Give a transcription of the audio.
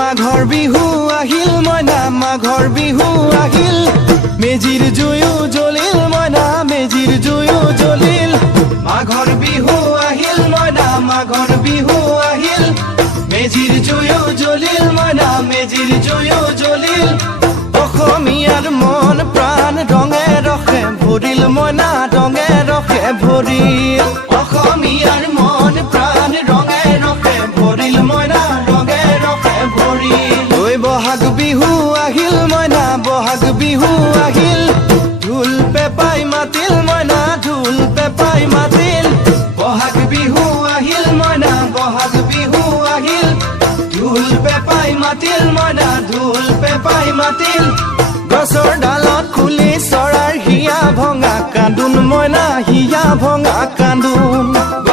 মাঘৰ বিহু আহিল মইনা মাঘৰ বিহু আহিল মেজিৰ জুয়ো জ্বলিল মইনা মেজিৰ জুয়ো জ্বলিল মাঘৰ বিহু আহিল মইনা মাঘৰ বিহু আহিল মেজিৰ জুয়ো জ্বলিল মইনা মেজিৰ জুয়ো জ্বলিল অসমীয়াৰ মন প্ৰাণ ৰঙে ৰসে ভৰিল মইনা ৰঙে ৰসে ভৰিল অসমীয়াৰ মন প্ৰাণ ৰঙে ৰসে ভৰিল মইনা ৰঙে ৰসে ভৰিল ঐ বহাগ বিহু আহিল মইনা বহাগ বিহু আহিল ঢোল পেপাই মাতিল মইনা ঢোল পেপাই মাতিল বহাগ বিহু আহিল মইনা বহাগ বিহু আহিল ঢোল পেপাই মাতিল মইনা ঢোল পেপাই মাতিল গছৰ ডালত খুলি চৰাৰ হিয়া ভঙা কান্দোন মইনা হিয়া ভঙা